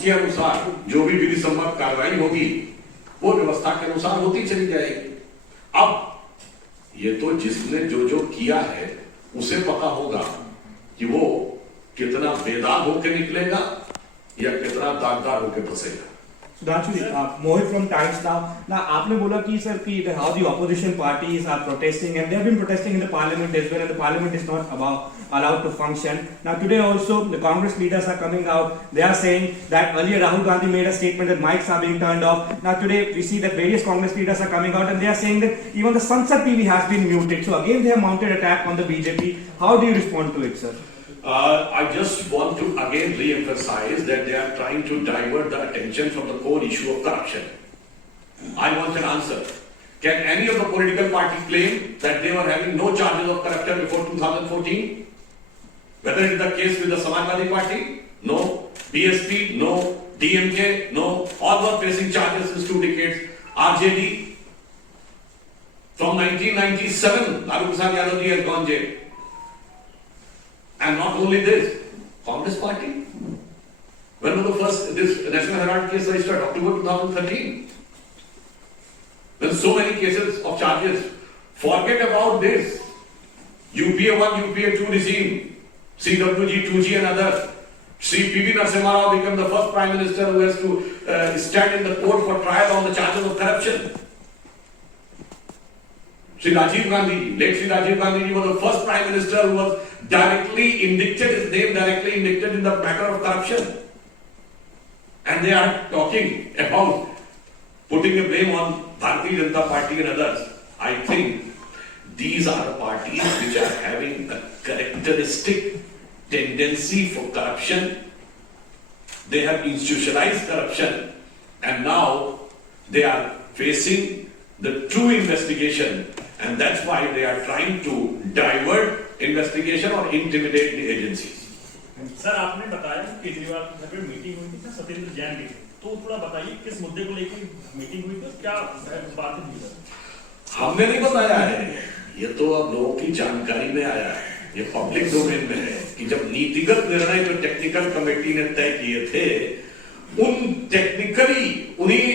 उसके अनुसार जो भी विधि सम्मत कार्रवाई होगी वो व्यवस्था के अनुसार होती चली जाएगी। अब ये तो जिसने जो जो किया है उसे पता होगा कि वो कितना बेदाग होकर निकलेगा या कितना दागदार होकर फंसेगा। Actually, Mohit from Times Now. Now, आपने बोला कि sir कि how the opposition parties are protesting and they have been protesting in the parliament as well, and the parliament is not allowed to function. Now today also the Congress leaders are coming out. They are saying that earlier Rahul Gandhi made a statement that mics are being turned off. Now today we see that various Congress leaders are coming out and they are saying that even the Sansad TV has been muted. So again they have mounted attack on the BJP. How do you respond to it, sir? I just want to again re-emphasize that they are trying to divert the attention from the core issue of corruption. I want an answer. Can any of the political parties claim that they were having no charges of corruption before 2014? Whether it is the case with the Samajwadi Party? No. BSP? No. DMK? No. All were facing charges since 2 decades. RJD? From 1997, Lalu Prasad Yadav ji has gone jail. And not only this, Congress Party. When was the first this National Herald case registered? October 2013. When so many cases of charges. Forget about this. UPA 1, UPA 2 regime, CWG, 2G and others. Sri P.V. Narasimha Rao became the first Prime Minister who has to stand in the court for trial on the charges of corruption. Sri Rajiv Gandhi, late Sri Rajiv Gandhi was the first Prime Minister who was directly indicted, his name directly indicted in the matter of corruption. And they are talking about putting a blame on Bharatiya Janata Party and others. I think these are the parties which are having a characteristic tendency for corruption. They have institutionalized corruption and now they are facing the true investigation, and that's why they are trying to divert investigation or intimidate the agencies. Sir आपने बताया कि केजरीवाल घर पे meeting हुई थी सत्येंद्र जैन की, तो थोड़ा बताइए किस मुद्दे को लेकर मीटिंग हुई थी, क्या बात हुई सर? हमने नहीं बताया है, ये तो अब लोगों की जानकारी में आया है, ये पब्लिक डोमेन में है कि जब नीतिगत निर्णय जो टेक्निकल कमेटी ने तय किए थे उन टेक्निकली उन्हीं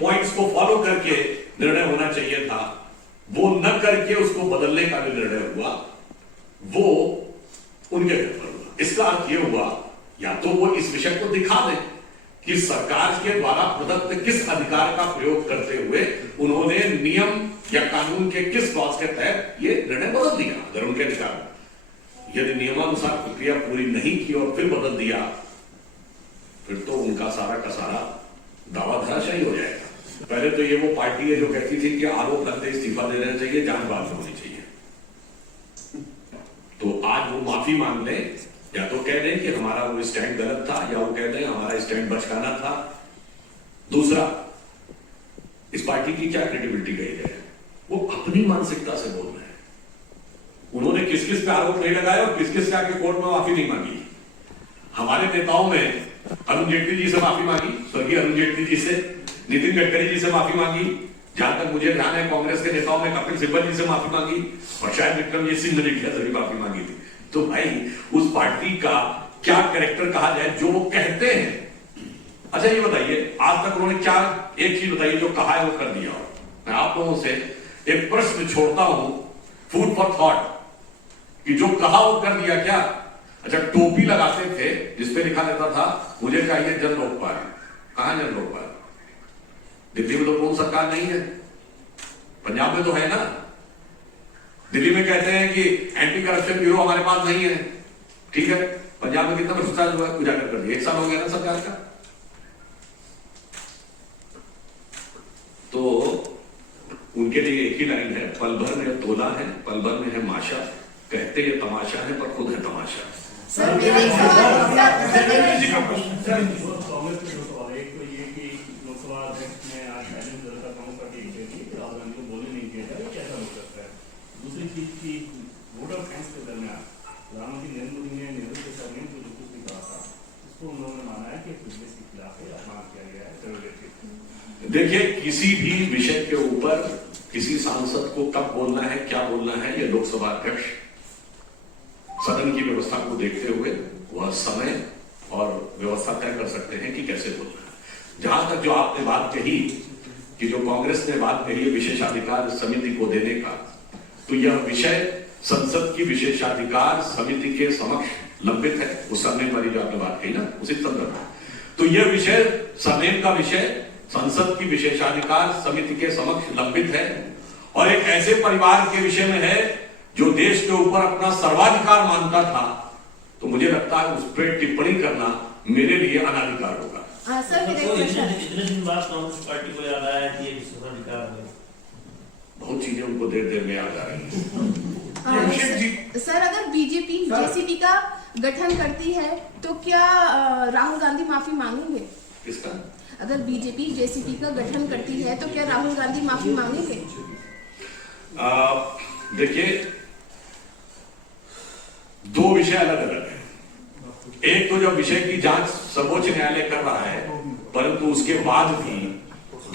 पॉइंट्स को फॉलो करके निर्णय होना चाहिए था, वो न करके उसको बदलने का भी निर्णय हुआ, वो उनके घर पर हुआ। इसका अर्थ ये हुआ या तो वो इस विषय को दिखा दें कि सरकार के द्वारा प्रदत्त किस अधिकार का प्रयोग करते हुए उन्होंने नियम या कानून के किस क्लॉज के तहत ये निर्णय बदल दिया। अगर उनके अधिकार यदि नियमानुसार प्रक्रिया पूरी नहीं की और फिर बदल दिया, फिर तो उनका सारा का सारा दावा धराशायी हो जाएगा। पहले तो ये वो पार्टी है जो कहती थी कि आरोप लगते इस्तीफा दे देना चाहिए, जांच बाद में होनी चाहिए। तो आज वो माफी मांग ले, या तो कह दें कि हमारा वो स्टैंड गलत था, या वो कह दें हमारा स्टैंड बचकाना था। दूसरा, इस पार्टी की क्या क्रेडिबिलिटी गई है? वो अपनी मानसिकता से बोल रहे हैं। उन्होंने किस किस पे आरोप नहीं लगाया और किस किस के आगे कोर्ट में माफी नहीं मांगी। हमारे नेताओं ने अरुण जेटली जी से माफी मांगी, स्वर्गीय अरुण जेटली जी से, नितिन गडकरी जी से माफी मांगी, जहां तक मुझे ध्यान है कांग्रेस के नेताओं ने कपिल सिब्बल जी से माफी मांगी और शायद विक्रमजीत सिंह मजीठिया से भी माफी मांगी थी। तो भाई उस पार्टी का क्या कैरेक्टर कहा जाए जो वो कहते हैं। अच्छा ये बताइए, आज तक उन्होंने क्या एक चीज बताइए जो कहा है वो कर दिया हो? मैं आप लोगों से एक प्रश्न छोड़ता हूं, फूड फॉर थॉट, कि जो कहा वो कर दिया क्या? अच्छा, टोपी लगाते थे जिसपे लिखा रहता था मुझे चाहिए जन लोकपाल। कहां जन लोकपाल? दिल्ली में तो कौन सरकार नहीं है, पंजाब में तो है ना। दिल्ली में कहते हैं कि एंटी करप्शन ब्यूरो हमारे पास नहीं है, ठीक है, पंजाब में कितना भ्रष्टाचार उजागर कर दिया, 1 साल हो गया ना सरकार का। तो उनके लिए एक ही लाइन है, पल भर में तोला है, पल भर में है माशा, कहते ये तमाशा है पर खुद है तमाशा। दूसरी चीज की वोट ऑफ थैंक्स के दरमियान प्रधानमंत्री नरेंद्र मोदी ने नेहरू के सरनेम को जो कुछ भी कहा था उसको उन्होंने माना है कि बिजनेस के खिलाफ है, अपमान किया गया है, टेररिस्टिक। देखिए, किसी भी विषय के ऊपर किसी सांसद को कब बोलना है, क्या बोलना है, यह लोकसभा अध्यक्ष सदन की व्यवस्था को देखते हुए वह समय और व्यवस्था तय कर सकते हैं कि कैसे बोलना है। जहां तक जो आपने बात कही कि जो कांग्रेस ने बात कही है विशेषाधिकार समिति को देने का, तो यह विषय संसद की विशेषाधिकार समिति के समक्ष लंबित है। उस सरनेम वाली जो आपने बात कही ना, उसी संदर्भ में, तो यह विषय सरनेम का विषय संसद की विशेषाधिकार समिति के समक्ष लंबित है और एक ऐसे परिवार के विषय में है जो देश के ऊपर अपना सर्वाधिकार मानता था। तो मुझे लगता है उस पर टिप्पणी करना मेरे लिए अनाधिकार होगा। सर इतने दिन बाद कांग्रेस पार्टी को याद आया कि ये विशेषाधिकार है। बहुत चीजें उनको देर देर में याद आ रही हैं। सर अगर बीजेपी जेसीबी का गठन करती है तो क्या राहुल गांधी माफी मांगेंगे? किसका? अगर बीजेपी जेसीबी का गठन करती है तो क्या राहुल गांधी माफी मांगेंगे? देखिए, दो विषय अलग अलग है। एक तो जब विषय की जांच सर्वोच्च न्यायालय कर रहा है, परंतु उसके बाद भी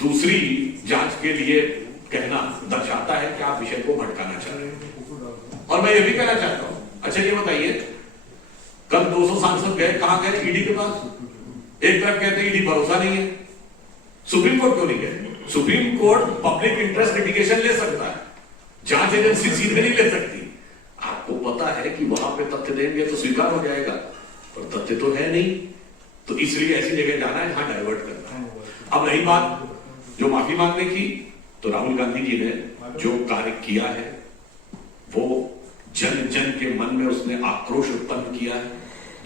दूसरी जांच के लिए कहना दर्शाता है कि आप विषय को भटकाना चाह रहे हैं। और मैं ये भी कहना चाहता हूं, अच्छा ये बताइए, कल 200 सांसद गए, कहां गए? ईडी के पास। एक तरफ कहते हैं ईडी भरोसा नहीं है, सुप्रीम कोर्ट क्यों नहीं गए? Supreme court public interest litigation ले सकता है, जांच एजेंसी सीधे नहीं ले सकती। आपको पता है कि वहां पे तथ्य देंगे तो स्वीकार हो जाएगा, पर तथ्य तो है नहीं, तो इसलिए ऐसी जगह जाना है जहां डाइवर्ट करना है। अब रही बात जो माफी मांगने की, तो राहुल गांधी जी ने जो कार्य किया है वो जन जन के मन में उसने आक्रोश उत्पन्न किया है,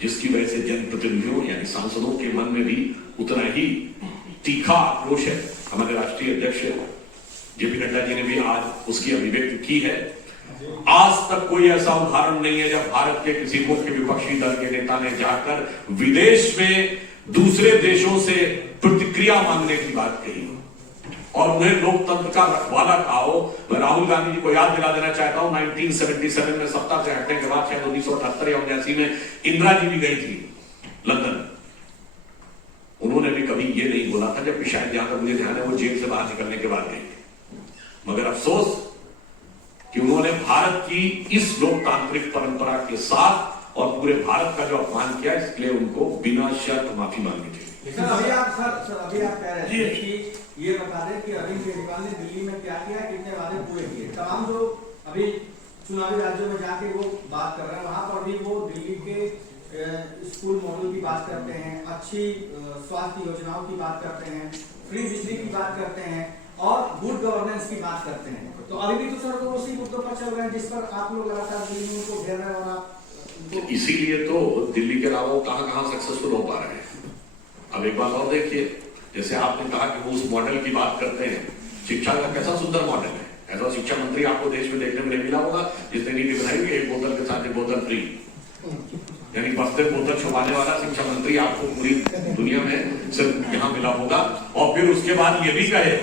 जिसकी वजह से जनप्रतिनिधियों यानी सांसदों के मन में भी उतना ही तीखा आक्रोश है। हमारे राष्ट्रीय अध्यक्ष जेपी नड्डा जी ने भी आज उसकी अभिव्यक्ति की है। आज तक कोई ऐसा उदाहरण नहीं है जब भारत के किसी मुख्य विपक्षी दल के नेता ने जाकर विदेश में दूसरे देशों से प्रतिक्रिया मांगने की बात कही और उन्हें लोकतंत्र का रखवाला कहा हो। मैं राहुल गांधी जी को याद दिला देना चाहता हूं, 1977 में सत्ता से हटने के बाद, शायद 1978 या 79 में इंदिरा जी भी गई थी लंदन। उन्होंने भी कभी ये नहीं बोला था, जबकि शायद जहां तक मुझे ध्यान है वो जेल से बाहर निकलने के बाद गई थी। मगर अफसोस कि उन्होंने भारत की इस लोकतांत्रिक परंपरा के साथ और पूरे भारत का जो अपमान किया, इसलिए उनको बिना शर्त माफी मांगनी चाहिए। सर अभी आप कह रहे थे कि ये बता दें कि अरविंद केजरीवाल ने दिल्ली में क्या किया, कितने वादे पूरे किए। तमाम जो अभी चुनावी राज्यों में जाके वो बात कर रहे हैं, वहां पर भी वो दिल्ली के स्कूल मॉडल की बात करते हैं, अच्छी स्वास्थ्य योजनाओं की बात करते हैं, फ्री बिजली की बात करते हैं और गुड गवर्नेंस की बात करते हैं। तो अभी भी तो सर वो उसी मुद्दों पर चल रहे हैं जिस पर आप लोग लगातार दिल्ली में उनको घेर रहे हैं और आप इसीलिए तो दिल्ली के अलावा कहां सक्सेसफुल हो पा रहे हैं। अब एक बात और देखिए, जैसे आपने कहा कि वो उस मॉडल की बात करते हैं, शिक्षा का कैसा सुंदर मॉडल है। ऐसा शिक्षा मंत्री आपको देश में देखने में नहीं मिला होगा जिसने नीति बनाई कि एक बोतल के साथ एक बोतल फ्री, यानी बस्ते बोतल छुपाने वाला शिक्षा मंत्री आपको पूरी दुनिया में सिर्फ यहाँ मिला होगा। और फिर उसके बाद ये भी कहे,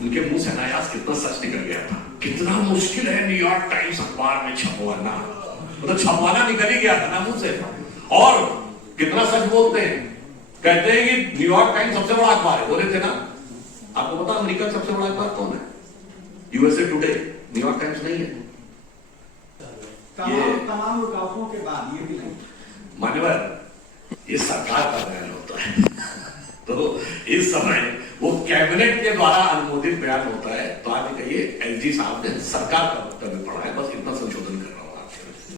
उनके मुंह से अनायास कितना सच निकल गया था। कितना मुश्किल है न्यूयॉर्क टाइम्स अखबार में छपवाना, मतलब छपवाना निकल ही गया था ना मुंह से। और कितना सच बोलते हैं, कहते हैं कि न्यूयॉर्क टाइम्स सबसे बड़ा अखबार है, बोले थे ना। आपको पता अमेरिका सबसे बड़ा अखबार कौन है? यूएसए टुडे, न्यूयॉर्क टाइम्स नहीं है। तमाम रुकावटों के बाद ये भी नहीं। मान्यवर, ये सरकार का बयान होता है तो इस समय वो कैबिनेट के द्वारा अनुमोदित बयान होता है। तो आप कहिए एलजी साहब ने सरकार का वक्तव्य पढ़ा है, बस इतना